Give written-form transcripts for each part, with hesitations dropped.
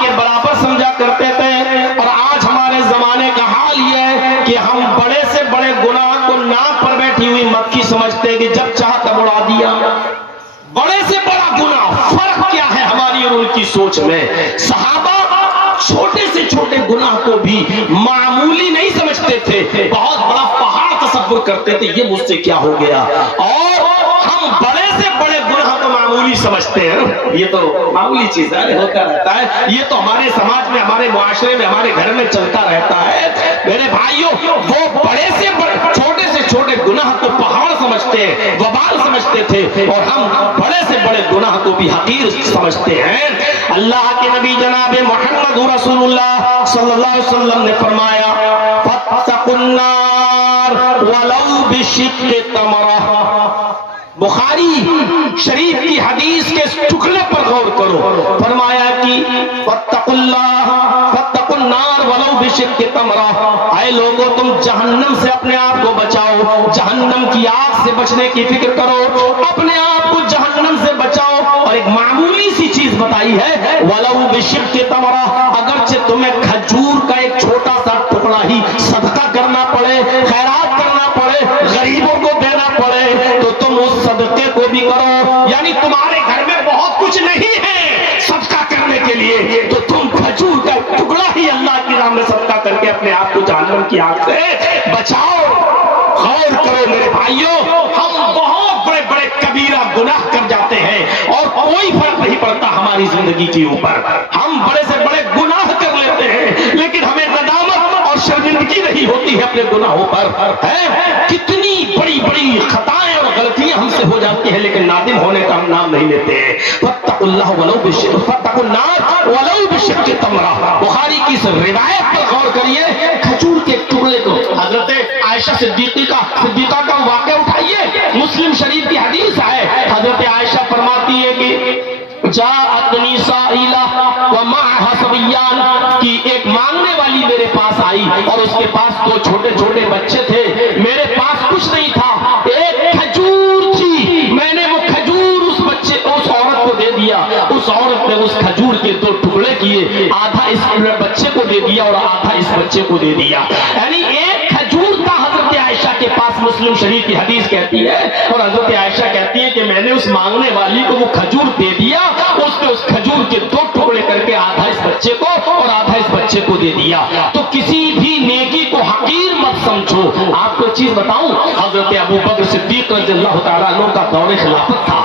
کے برابر سمجھا کرتے تھے. اور آج ہمارے زمانے کا حال یہ ہے کہ ہم بڑے سے بڑے گناہ کو ناک پر بیٹھی ہوئی مکھی سمجھتے کہ جب چاہا تب اڑا دیا. بڑے سے بڑا گناہ، فرق کیا ہے ہماری اور ان کی سوچ میں؟ صحابہ چھوٹے سے چھوٹے گناہ کو بھی معمولی نہیں سمجھتے تھے، بہت بڑا پہاڑ تصور کرتے تھے یہ مجھ سے کیا ہو گیا. اور ہم بڑے سے بڑے گناہ کو معمولی سمجھتے ہیں، یہ تو معمولی چیز ہے، ہوتا رہتا ہے، یہ تو ہمارے سماج میں، ہمارے معاشرے میں، ہمارے گھر میں چلتا رہتا ہے. میرے بھائیوں، وہ بڑے سے بڑے چھوٹے سے چھوٹے گناہ کو پہاڑ سمجھتے ہیں، وبال سمجھتے تھے، اور ہم بڑے سے بڑے گناہ کو بھی حقیر سمجھتے ہیں. اللہ کے نبی جناب محمد رسول اللہ صلی اللہ علیہ وسلم نے فرمایا فاتقوا النار ولو بشق تمرہ. بخاری شریف کی حدیث کے اس ٹکڑے پر غور کرو. فرمایا کہ فاتقوا اللہ فاتقوا النار ولو بشق تمرہ. اے لوگوں، تم جہنم سے اپنے آپ کو بچاؤ، جہنم کی آگ سے بچنے کی فکر کرو، اپنے آپ کو جہنم سے بچاؤ. اور ایک معمولی سی چیز بتائی ہے، ولو بشق تمرہ، اگرچہ تمہیں کھجور کا ایک چھوٹا سا ٹکڑا ہی صدقہ کرنا پڑے، خیرات کرنا پڑے، غریبوں کو دینا پڑے، تو تم اس صدقے کو بھی کرو. یعنی تمہارے گھر میں بہت کچھ نہیں ہے صدقہ کرنے کے لیے، تو تم کھجور کا ٹکڑا ہی اللہ کی راہ میں صدقہ کر کے اپنے آپ کو جہنم کی آگ سے بچاؤ. غور کرو میرے بھائیوں، ہم بہت بڑے بڑے کبیرہ گناہ کر جاتے ہیں اور کوئی فرق نہیں پڑتا ہماری زندگی کے اوپر. ہم بڑے سے بڑے گناہ کر لیتے ہیں لیکن ہمیں ندامت اور شرمندگی نہیں ہوتی ہے اپنے گناہوں پر. کتنی بڑی بڑی خطائیں اور غلطیاں ہم سے ہو جاتی ہیں لیکن نادم ہونے کا ہم نام نہیں لیتے ہیں. فاتقوا اللہ ولو بشق فاتقوا النار ولو بشق تمرہ. بخاری کی اس روایت پر غور کریے، کھجور کے ٹکڑے کو. حضرت عائشہ صدیقہ کا واقعہ اٹھائیے، مسلم شریف کی حدیث ہے. حضرت عائشہ فرماتی ہے کہ جاءتنی سائلہ ومعها صبیان، کی ایک مانگنے والی میرے پاس آئی اور اس کے پاس دو چھوٹے چھوٹے بچے تھے، میرے پاس کچھ نہیں تھا، ایک کھجور تھی، میں نے وہ کھجور اس عورت کو دے دیا. اس عورت نے اس کھجور کے دو ٹکڑے کیے، آدھا اس بچے کو دے دیا اور آدھا اس بچے کو دے دیا. یعنی ایک کھجور تھا حضرت عائشہ کے پاس. مسلم شریف کی حدیث کہتی ہے، اور حضرت عائشہ کہتی ہے کہ میں نے اس مانگنے والی کو وہ کھجور دے دیا، اس نے اس کھجور کے دو ٹکڑے کر کے آدھا اس بچے کو اور آدھا اس بچے کو دے دیا. تو کسی بھی نیکی کو حقیر مت سمجھو. آپ کو چیز بتاؤں، حضرت ابوبکر صدیق رضی اللہ تعالیٰ عنہ کا دور خلافت تھا.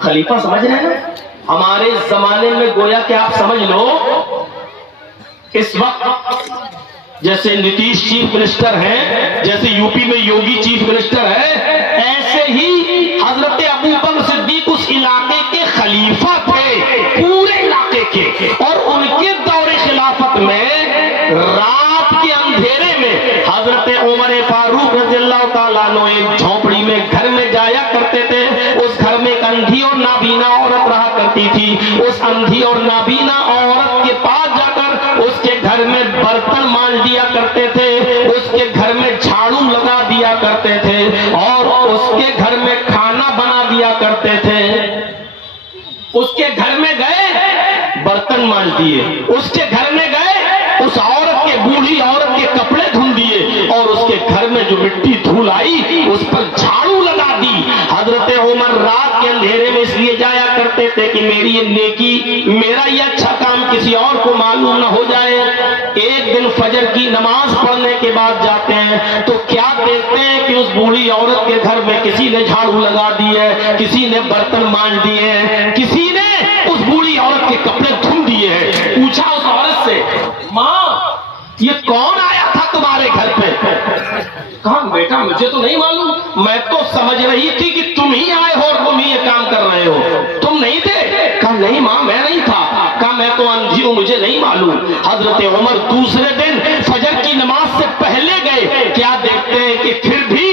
خلیفہ سمجھ رہے ہیں؟ ہمارے زمانے میں گویا کہ آپ سمجھ لو اس وقت جیسے نتیش چیف منسٹر ہیں، جیسے یو پی میں یوگی چیف منسٹر ہے، ایسے ہی حضرت ابوبکر صدیق اس علاقے کے خلیفہ تھے، پورے علاقے کے. اور ان کے دور خلافت میں رات کے اندھیرے میں حضرت عمر فاروق رضی اللہ تعالیٰ عنہ ایک جھونپڑی میں گھر میں جایا کرتے تھے. اس گھر میں ایک اندھی اور نابینا عورت رہا کرتی تھی. اس اندھی اور نابینا عورت کے پاس جا کر اس کے گھر میں برتن مانج دیا کرتے تھے، اس کے گھر میں جھاڑو لگا دیا کرتے تھے اور اس کے گھر میں کھانا بنا دیا کرتے تھے. اس کے گھر میں گئے برتن مانج دیے، اس کے گھر میں گئے اس عورت کے بوڑھی عورت کے کپڑے دھل دیے اور اس کے گھر میں جو مٹی دھول آئی اس پر جھاڑو لگا دی. حضرت عمر رات کے اندھیرے میں اس لیے جایا کرتے تھے کہ میری یہ نیکی، میرا یہ اچھا کام کسی اور کو معلوم نہ ہو جائے. ایک دن فجر کی نماز پڑھنے کے بعد جاتے ہیں تو کیا دیکھتے ہیں کہ اس بوڑھی عورت کے گھر میں کسی نے جھاڑو لگا دی ہے، کسی نے برتن مانج دیے ہیں، کسی نے اس بوڑھی عورت کے کپڑے دھل دیے ہیں. پوچھا اس عورت سے، ماں یہ کون آیا تھا تمہارے گھر پہ؟ کہا بیٹا مجھے تو نہیں معلوم، میں تو سمجھ رہی تھی کہ تم ہی آئے ہو اور تم ہی یہ کام کر رہے ہو، تم نہیں تھے؟ کہا نہیں ماں میں نہیں تھا. کہا میں تو اندھی ہوں مجھے نہیں معلوم. حضرت عمر دوسرے دن فجر کی نماز سے پہلے گئے، کیا دیکھتے ہیں کہ پھر بھی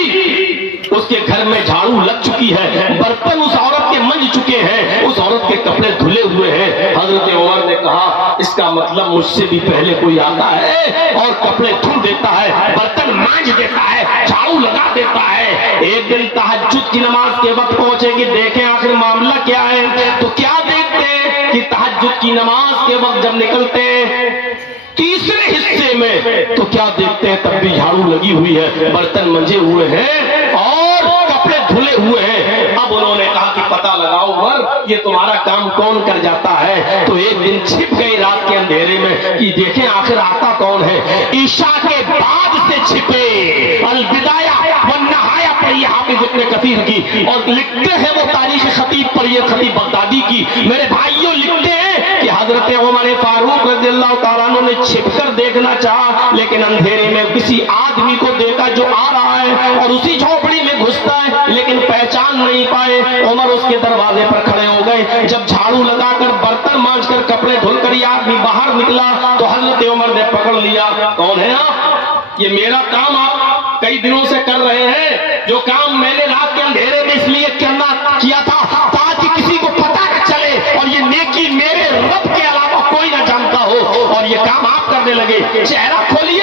اس کے گھر میں جھاڑو لگ چکی ہے، برتن اس عورت کے منج چکے ہیں، اس عورت کے کپڑے دھلے ہوئے ہیں. حضرت عمر نے کہا اس کا مطلب مجھ سے بھی پہلے کوئی آتا ہے اور کپڑے دھل دیتا ہے، برتن مانج دیتا ہے، جھاڑو لگا دیتا ہے. ایک دن تہجد کی نماز کے وقت پہنچے کہ دیکھیں آخر معاملہ کیا ہے. تو کیا دیکھتے ہیں کہ تہجد کی نماز کے وقت جب نکلتے ہیں تیسرے حصے میں تو کیا دیکھتے ہیں تب بھی جھاڑو لگی ہوئی ہے، برتن منجے ہوئے ہیں اور کپڑے دھلے ہوئے ہیں۔ اب انہوں نے کہا کہ پتہ لگاؤ عمر یہ تمہارا کام کون کر جاتا ہے؟ تو ایک دن چھپ گئی رات کے اندھیرے میں کہ دیکھیں آخر آتا کون ہے۔ عشاء کے بعد سے چھپے، البدایہ والنہایہ پڑھی حافظ ابن کثیر کی، اور لکھتے ہیں وہ تاریخ خطیب پر، یہ خطیب بغدادی کی، میرے بھائیوں لکھتے ہیں کہ حضرت عمر فاروق رضی اللہ تعالیٰ عنہ نے چھپ کر دیکھنا چاہا، لیکن اندھیرے میں کسی آدمی کو دیکھا جو آ رہا ہے اور اسی جھونپڑی میں گھستا ہے، لیکن پہچان نہیں پائے۔ عمر اس کے دروازے پر کھڑے ہو گئے، جب جھاڑو لگا کر برتن مانج کر کپڑے دھل کر یہ آدمی باہر نکلا تو حضرت عمر نے پکڑ لیا، کون ہے آپ؟ یہ میرا کام آپ کئی دنوں سے کر رہے ہیں، جو کام میں نے رات کے اندھیرے میں اس لیے کیا تھا تاکہ کسی کو پتہ نہ چلے اور یہ نیکی میرے رب کے علاوہ کوئی نہ جانتا ہو، اور یہ کام آپ کرنے لگے۔ چہرہ کھولیے۔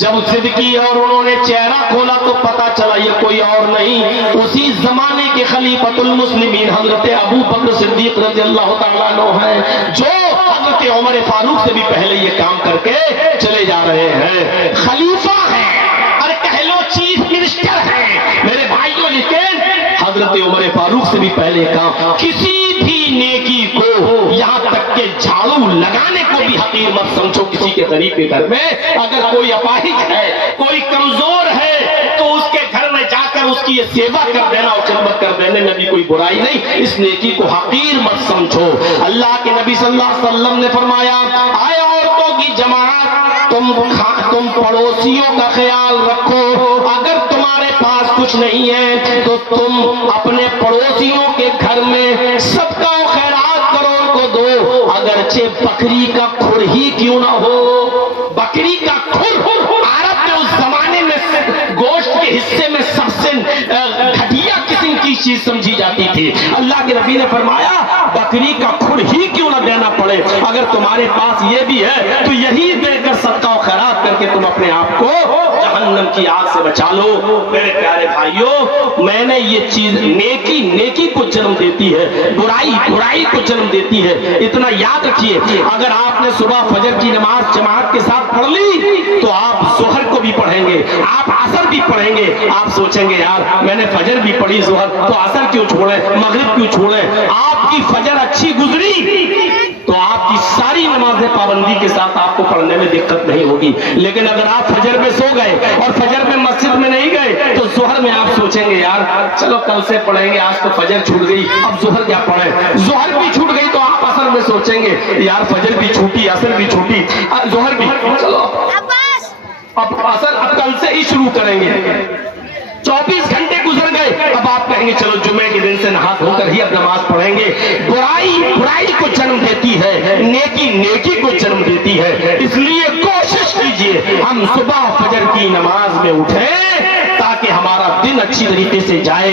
جب ضد کی اور انہوں نے چہرہ کھولا تو پتا چلا یہ کوئی اور نہیں، اسی زمانے کے خلیفۃ المسلمین حضرت ابو بکر صدیق رضی اللہ تعالیٰ عنہ ہیں، جو حضرت عمر فاروق سے بھی پہلے یہ کام کر کے چلے جا رہے ہیں۔ خلیفہ ہیں اور کہہ لو چیف منسٹر ہیں میرے بھائیوں، لیکن حضرت عمر فاروق سے بھی پہلے کام۔ کسی بھی نیکی کو یہاں تک کہ جھاڑو لگانے کو بھی حقیر مت سمجھو۔ کسی کے غریب کے گھر میں اگر کوئی اپاہج ہے، کوئی کمزور ہے، تو اس کے گھر میں جا کر اس کی یہ سیوا کر دینا اور خدمت کر دینے میں بھی کوئی برائی نہیں، اس نیکی کو حقیر مت سمجھو۔ اللہ کے نبی صلی اللہ علیہ وسلم نے فرمایا، اے عورتوں کی جماعت، تم پڑوسیوں کا خیال رکھو، اگر تمہارے پاس کچھ نہیں ہے تو تم اپنے پڑوسیوں کے گھر میں صدقہ و خیرات کرو، ان کو دو، اگرچہ بکری کا کھر ہی کیوں نہ ہو۔ بکری کا کھر عرب میں اس زمانے میں گوشت کے حصے میں سب سے گھٹیا قسم کی چیز سمجھی جاتی تھی۔ اللہ کے نبی نے فرمایا بکری کا کھر ہی کیوں نہ دینا پڑے، اگر تمہارے پاس یہ بھی ہے تو یہی دے کر صدقہ و خیرات کر کے تم اپنے آپ کو جہنم کی آگ سے بچا لو۔ میرے پیارے بھائیوں، میں نے یہ چیز نیکی نیکی کو جنم دیتی ہے، برائی برائی کو جنم دیتی ہے، اتنا یاد رکھیے۔ اگر آپ نے صبح فجر کی نماز جماعت کے ساتھ پڑھ لی تو آپ ظہر کو بھی پڑھیں گے، آپ عصر بھی پڑھیں گے، آپ سوچیں گے یار میں نے فجر بھی پڑھی ظہر تو عصر کیوں چھوڑے، مغرب کیوں چھوڑے۔ آپ کی فجر اچھی گزری تو آپ کی ساری نمازیں پابندی کے ساتھ آپ کو پڑھنے میں دقت نہیں ہوگی، لیکن اگر آپ فجر میں سو گئے اور فجر میں مسجد میں نہیں گئے تو ظہر میں آپ سوچیں گے یار چلو کل سے پڑھیں گے، آج تو فجر چھوٹ گئی اب ظہر کیا پڑھیں۔ ظہر بھی چھوٹ گئی تو آپ عصر میں سوچیں گے یار فجر بھی چھوٹی، عصر بھی چھوٹی، ظہر بھی، چلو اب عصر اب کل سے ہی شروع کریں گے۔ 24 گھنٹے گزر گئے، اب آپ کہیں گے چلو جمعے کے دن سے نہا دھو کر ہی اب نماز پڑھیں گے۔ برائی برائی کو جنم دیتی ہے، نیکی نیکی کو جنم دیتی ہے، اس لیے کوشش کیجئے ہم صبح فجر کی نماز میں اٹھیں تاکہ ہمارا دن اچھی طریقے سے جائے۔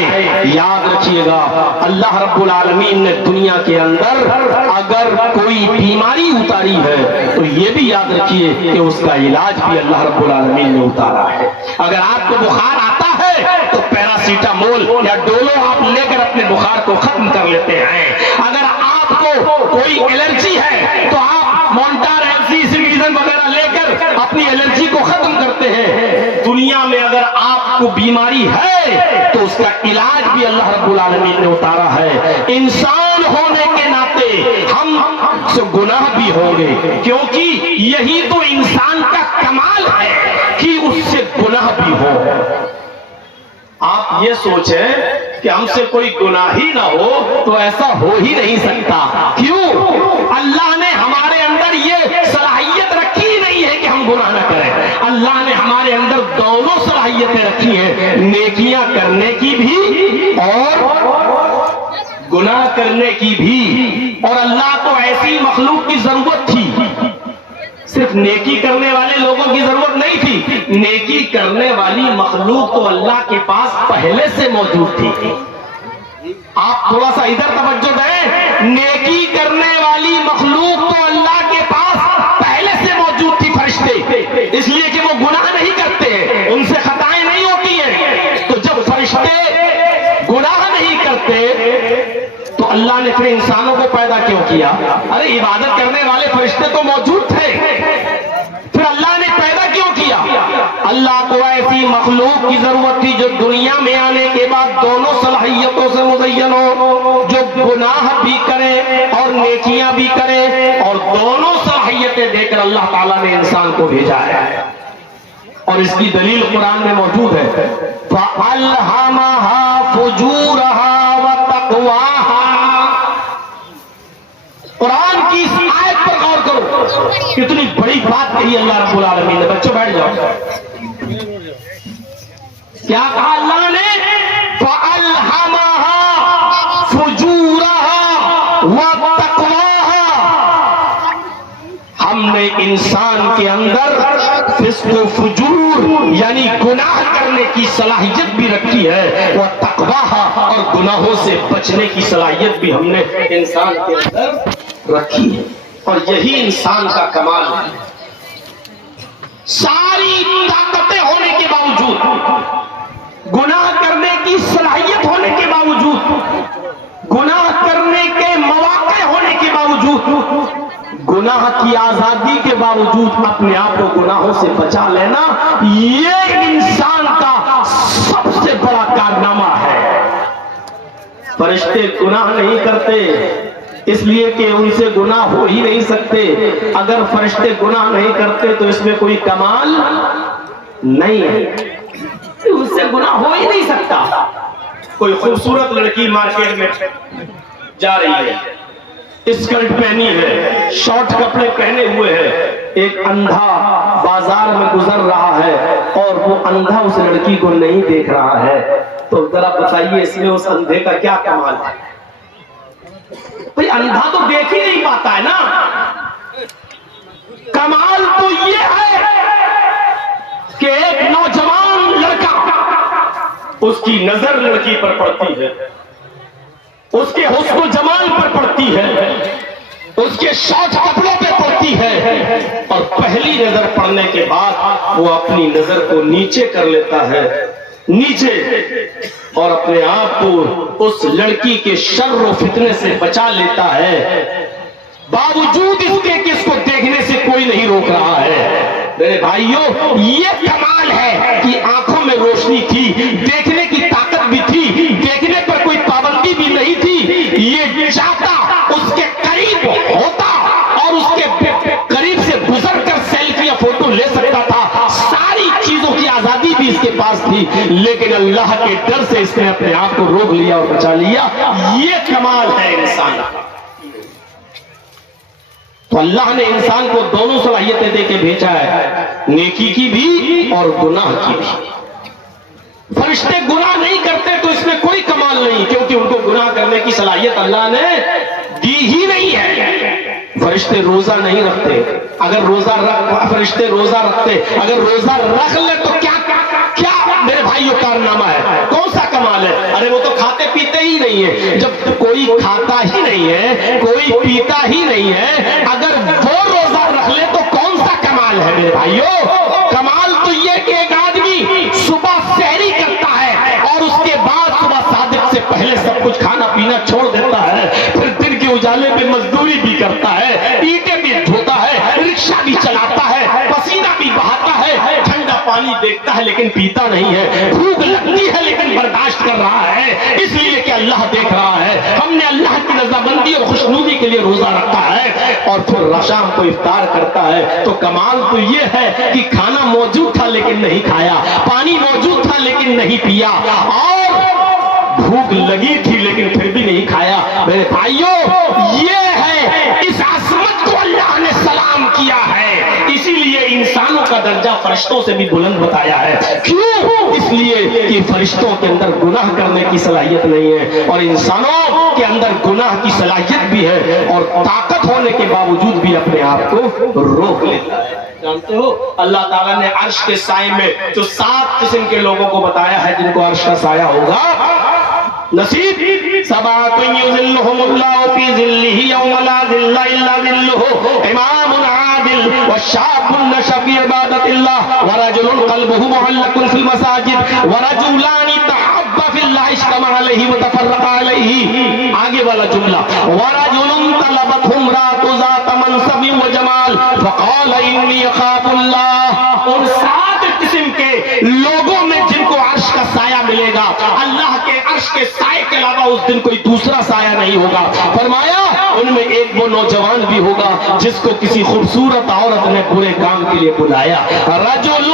یاد رکھیے گا اللہ رب العالمین نے دنیا کے اندر اگر کوئی بیماری اتاری ہے تو یہ بھی یاد رکھیے کہ اس کا علاج بھی اللہ رب العالمین نے اتارا ہے۔ اگر آپ کو بخار آتا ہے تو پیراسیٹامول یا ڈولو آپ لے کر اپنے بخار کو ختم کر لیتے ہیں۔ اگر آپ کو کوئی الرجی ہے تو آپ مونٹار سٹیزن وغیرہ لے کر اپنی الرجی کو ختم کرتے ہیں۔ دنیا میں اگر آپ کو بیماری ہے تو اس کا علاج بھی اللہ رب العالمین نے اتارا ہے۔ انسان ہونے کے ناطے ہم سے گناہ بھی ہوں گے، کیونکہ یہی تو انسان کا کمال ہے کہ اس سے گناہ بھی ہو۔ آپ یہ سوچیں کہ ہم سے کوئی گناہ ہی نہ ہو تو ایسا ہو ہی نہیں سکتا۔ کیوں؟ اللہ نے ہمارے اندر یہ صلاحیت رکھی ہی نہیں ہے کہ ہم گناہ نہ کریں۔ اللہ نے ہمارے اندر دونوں صلاحیتیں رکھی ہیں، نیکیاں کرنے کی بھی اور گناہ کرنے کی بھی۔ اور اللہ کو ایسی مخلوق کی ضرورت تھی، صرف نیکی کرنے والے لوگوں کی ضرورت نہیں تھی، نیکی کرنے والی مخلوق تو اللہ کے پاس پہلے سے موجود تھی۔ آپ تھوڑا سا ادھر توجہ دیں، نیکی کرنے والی مخلوق تو اللہ کے پاس پہلے سے موجود تھی، فرشتے، اس لیے کہ وہ گناہ نہیں کرتے ہیں، ان سے خطائیں نہیں ہوتی ہیں۔ تو جب فرشتے گناہ نہیں کرتے تو اللہ نے پھر انسانوں کو پیدا کیوں کیا؟ ارے عبادت کرنے والے فرشتے تو موجود تھے، پھر اللہ نے پیدا کیوں کیا؟ اللہ کو ایسی مخلوق کی ضرورت تھی جو دنیا میں آنے کے بعد دونوں صلاحیتوں سے مزین ہو، جو گناہ بھی کرے اور نیکیاں بھی کرے، اور دونوں صلاحیتیں دے کر اللہ تعالیٰ نے انسان کو بھیجا ہے۔ اور اس کی دلیل قرآن میں موجود ہے، فَأَلْهَمَهَا فُجُورَهَا وَتَقْوَاهَا۔ قرآن کی اس آیت پر غور کرو، کتنی بڑی بات کہی اللہ رب العالمین نے۔ بچوں بیٹھ جاؤ، کیا کہا اللہ نے؟ فَأَلْهَمَهَا فُجُورَهَا وَتَقْوَاهَا۔ ہم نے انسان کے اندر فسق و فجور یعنی گناہ کرنے کی صلاحیت بھی رکھی ہے، وہ تقواہا اور گناہوں سے بچنے کی صلاحیت بھی ہم نے انسان کے اندر رکھی ہے، اور یہی انسان کا کمال ہے۔ ساری طاقتیں ہونے کے باوجود، گناہ کرنے کی صلاحیت ہونے کے باوجود، گناہ کرنے کے مواقع ہونے کے باوجود، گناہ کی آزادی کے باوجود اپنے آپ کو گناہوں سے بچا لینا، یہ انسان کا سب سے بڑا کارنامہ ہے۔ فرشتے گناہ نہیں کرتے اس لیے کہ ان سے گناہ ہو ہی نہیں سکتے۔ اگر فرشتے گناہ نہیں کرتے تو اس میں کوئی کمال نہیں ہے، ان سے گناہ ہو ہی نہیں سکتا۔ کوئی خوبصورت لڑکی مارکیٹ میں جا رہی ہے، اسکرٹ پہنی ہے، شارٹ کپڑے پہنے ہوئے ہے، ایک اندھا بازار میں گزر رہا ہے اور وہ اندھا اس لڑکی کو نہیں دیکھ رہا ہے، تو ذرا بتائیے اس میں اس اندھے کا کیا کمال ہے؟ بھئی اندھا تو دیکھ ہی نہیں پاتا ہے نا۔ کمال تو یہ ہے کہ ایک نوجوان لڑکا، اس کی نظر لڑکی پر پڑتی ہے، اس کے حسن و جمال پر پڑتی ہے، اس کے شارٹ کپڑوں پہ پڑتی ہے، اور پہلی نظر پڑنے کے بعد وہ اپنی نظر کو نیچے کر لیتا ہے، نیچے، اور اپنے آپ کو اس لڑکی کے شر و فتنے سے بچا لیتا ہے، باوجود اس کے کہ اس کو دیکھنے سے کوئی نہیں روک رہا ہے۔ میرے بھائیوں، یہ کمال ہے کہ آنکھوں میں روشنی تھی، دیکھنے کی طاقت بھی تھی، دیکھنے پر کوئی پابندی بھی نہیں تھی، یہ چاہتا اس کے قریب ہوتا اور اس کے قریب سے گزر کر سیلفی یا فوٹو لے سکتا تھا، ساری چیزوں کی آزادی بھی اس کے پاس تھی، لیکن اللہ کے ڈر سے اس نے اپنے آپ کو روک لیا اور بچا لیا۔ یہ کمال ہے انسان کا۔ تو اللہ نے انسان کو دونوں صلاحیتیں دے کے بھیجا ہے، نیکی کی بھی اور گناہ کی بھی۔ فرشتے گناہ نہیں کرتے تو اس میں کوئی کمال نہیں، کیونکہ ان کو گناہ کرنے کی صلاحیت اللہ نے دی ہی نہیں ہے۔ فرشتے روزہ نہیں رکھتے، اگر فرشتے روزہ رکھتے، اگر روزہ رکھ لے تو کیا میرے بھائیوں کارنامہ ہے، کون سا کمال ہے؟ ارے وہ تو کھاتے پیتے ہی نہیں ہے۔ جب کوئی کھاتا ہی نہیں ہے، کوئی پیتا ہی نہیں ہے، اگر وہ روزہ رکھ لے تو کون سا کمال ہے میرے بھائیوں؟ کمال تو یہ کہ ایک آدمی صبح سحری کرتا ہے اور اس کے بعد صبح صادق سے پہلے سب کچھ کھانا پینا چھوڑ دیتا ہے، پھر دن کے اجالے پہ مزدوری بھی کرتا ہے، اینٹیں بھی ڈھوتا ہے، رکشہ بھی چلاتا ہے، پسینہ بھی بہاتا ہے، ٹھنڈا پانی دیکھتا ہے لیکن پیتا نہیں ہے، بھوک لگتی ہے لیکن برداشت کر رہا ہے، اس لیے کہ اللہ دیکھ رہا ہے۔ ہم نے اللہ کی رضامندی اور خوشنودی کے لیے روزہ رکھا ہے، اور پھر شام کو افطار کرتا ہے۔ تو کمال تو یہ ہے کہ کھانا موجود تھا لیکن نہیں کھایا، پانی موجود تھا لیکن نہیں پیا، اور بھوک لگی تھی لیکن پھر بھی نہیں کھایا۔ میرے بھائیوں، یہ ہے، اس عظمت کو اللہ نے سلام کیا ہے، اسی لیے انسانوں کا درجہ فرشتوں سے بھی بلند بتایا ہے۔ کیوں؟ اس لیے کہ فرشتوں کے اندر گناہ کرنے کی صلاحیت نہیں ہے، اور انسانوں کے اندر گناہ کی صلاحیت بھی ہے، اور طاقت ہونے کے باوجود بھی اپنے آپ کو روک لیتا ہے۔ جانتے ہو اللہ تعالیٰ نے عرش کے سائے میں جو 7 قسم کے لوگوں کو بتایا ہے جن کو عرش کا سایہ ہوگا نصیب، سبعۃ یظلھم اللہ فی ظلہ یوم لا ظل الا ظلہ، امام عادل وشاب نشأ فی عبادۃ اللہ ورجل قلبہ معلق فی المساجد ورجلان تحابا فی اللہ اجتمع علیہ وتفرق علیہ. آگے والا جملہ ورجل طلبته امرأة ذات منصب وجمال فقال انی اخاف اللہ. ان 7 قسم کے لوگوں میں جن کو عرش کا سایہ ملے گا، اللہ کے عرش کے سائے کے علاوہ اس دن کوئی دوسرا سایہ نہیں ہوگا. فرمایا ان میں ایک وہ نوجوان بھی ہوگا جس کو کسی خوبصورت عورت نے برے کام کے لیے بلایا. رجل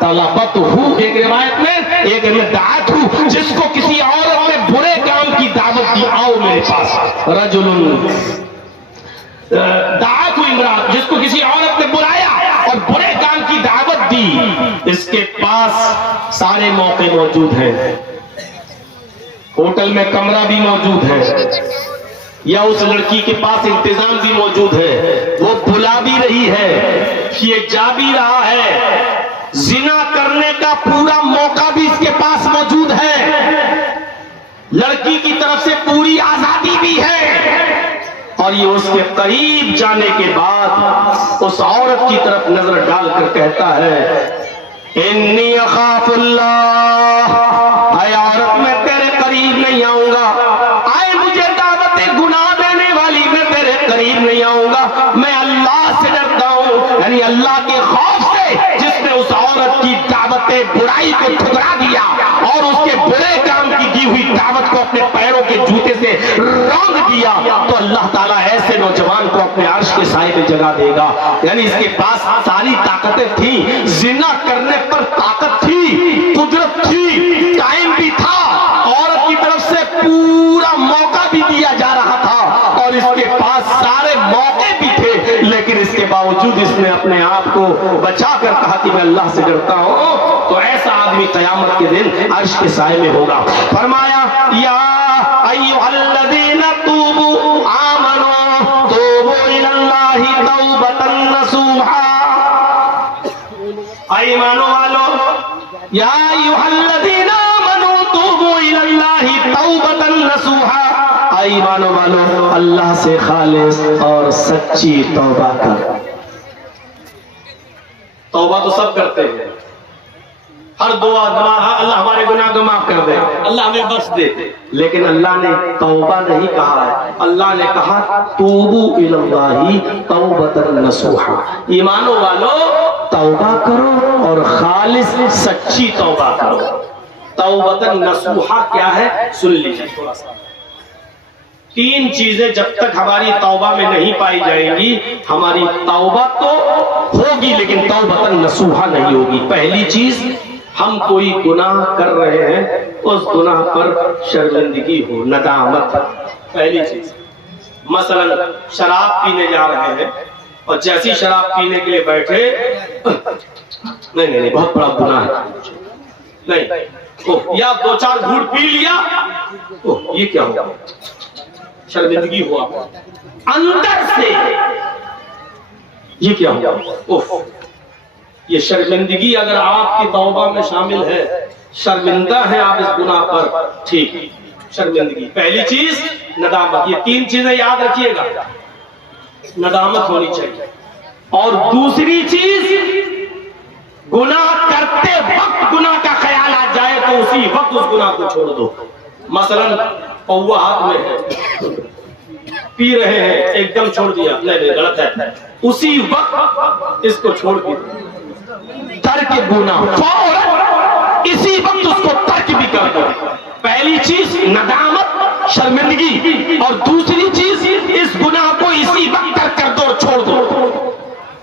طلبته، ایک روایت میں ایک میں دعته، جس کو کسی عورت نے برے کام کی دعوت دی، آؤ میرے پاس. رجل دعته امرأة، جس کو کسی عورت نے بلایا اور برے کام کی دعوت دی. اس کے پاس سارے موقع موجود ہیں، ہوٹل میں کمرہ بھی موجود ہے، یا اس لڑکی کے پاس انتظام بھی موجود ہے، وہ بلا بھی رہی ہے، یہ جا بھی رہا ہے، زنا کرنے کا پورا موقع بھی اس کے پاس موجود ہے، لڑکی کی طرف سے پوری آزادی بھی ہے. اور یہ اس کے قریب جانے کے بعد اس عورت کی طرف نظر ڈال کر کہتا ہے انی اخاف اللہ. اے عورت میں تیرے قریب نہیں آؤں گا، اے مجھے دعوت گناہ دینے والی میں تیرے قریب نہیں آؤں گا، میں اللہ سے ڈرتا ہوں. یعنی اللہ کے خوف سے جس نے اس عورت کی دعوت برائی کو ٹھکرا دیا اور اس کے برے کام کی دی ہوئی دعوت کو اپنے پیروں کے جوتے سے رونگ دیا، تو اللہ تعالیٰ ایسے نوجوان کو اپنے عرش کے سائے میں جگہ دے گا. یعنی اس کے پاس ساری طاقتیں تھیں، زنا کرنے پر طاقت تھی، قدرت تھی، ٹائم بھی تھا، عورت کی طرف سے پورا موقع بھی دیا جا رہا تھا اور اس کے پاس سارے موقع بھی تھے، لیکن اس کے باوجود اس نے اپنے آپ کو بچا کر کہا کہ میں اللہ سے ڈرتا ہوں. تو ایسا آدمی قیامت کے دن عرش کے سائے میں ہوگا. فرمایا یا ایھا الذین توبوا آمنوا توبوا الی اللہ توبۃ نصوحا. ایمانو والو یا ایھا الذین آمنوا توبوا الی اللہ توبۃ نصوحا. ایمانو والو اللہ سے خالص اور سچی توبہ کر. توبہ تو سب کرتے ہیں، ہر دعا اللہ ہمارے گناہ کو معاف کر دے، اللہ ہمیں بخش دے، لیکن اللہ نے توبہ نہیں کہا ہے. اللہ نے کہا توبوا الی اللہ توبۃ نصوحا. ایمانو والو توبہ کرو اور خالص سچی توبہ کرو. توبۃ نصوحا کیا ہے سن لیجیے تھوڑا سا. 3 چیزیں جب تک ہماری توبہ میں نہیں پائی جائیں گی، ہماری توبہ تو ہوگی لیکن توبۃ نصوحا نہیں ہوگی. پہلی چیز، ہم کوئی گناہ کر رہے ہیں، اس گناہ پر شرمندگی ہو، ندامت. پہلی چیز، مثلا شراب پینے جا رہے ہیں اور جیسی شراب پینے کے لیے بیٹھے، نہیں بہت بڑا گناہ ہے، نہیں، یا 2-4 گھونٹ پی لیا، یہ کیا ہوا، شرمندگی ہوا اندر سے، یہ کیا ہوا، یہ شرمندگی اگر آپ کی توبہ میں شامل ہے، شرمندہ ہیں آپ اس گناہ پر، ٹھیک، شرمندگی. پہلی چیز ندامت. یہ 3 چیزیں یاد رکھیے گا، ندامت ہونی چاہیے. اور دوسری چیز، گناہ کرتے وقت گناہ کا خیال آ جائے تو اسی وقت اس گناہ کو چھوڑ دو. مثلا پوا ہاتھ میں ہے، پی رہے ہیں، ایک دم چھوڑ دیا، نہیں غلط ہے، اسی وقت اس کو چھوڑ دیا. ترک گناہ فوراً اسی وقت اس کو ترک بھی کر دو. پہلی چیز ندامت، شرمندگی، اور دوسری چیز اس گناہ کو اسی وقت ترک کر دو، چھوڑ دو.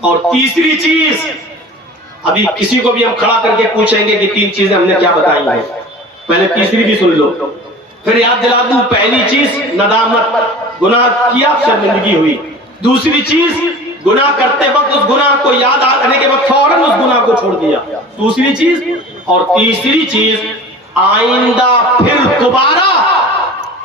اور تیسری چیز، ابھی کسی کو بھی ہم کھڑا کر کے پوچھیں گے کہ 3 چیزیں ہم نے کیا بتائی ہیں، پہلے تیسری بھی سن لو پھر یاد دلا دوں. پہلی چیز ندامت، گناہ کیا شرمندگی ہوئی. دوسری چیز، گناہ کرتے وقت اس گناہ کو یاد آنے کے بعد فوراً اس گناہ کو چھوڑ دیا. دوسری چیز، اور تیسری چیز، آئندہ پھر دوبارہ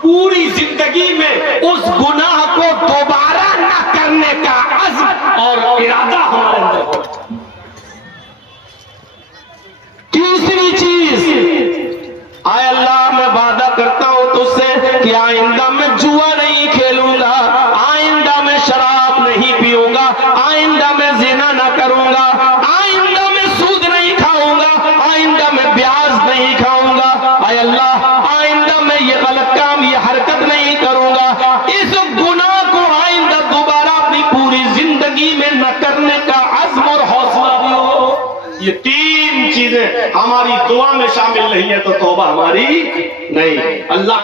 پوری زندگی میں اس گناہ کو دوبارہ نہ کرنے کا عزم اور ارادہ ہمارے اندر ہو. تیسری چیز، اے اللہ میں وعدہ کرتا ہوں تجھ سے کہ آئندہ میں جوا نہیں کھیلوں گا، آئندہ میں شراب نہیں پیوں گا، آئندہ میں زنا نہ کروں گا، آئندہ میں سود نہیں کھاؤں گا، آئندہ میں بیاج نہیں کھاؤں گا. اے اللہ نہ کرنے کا عزم اور حوصلہ بھی ہو. یہ تین چیزیں ہماری دعا میں شامل نہیں ہے تو توبہ ہماری نہیں. اللہ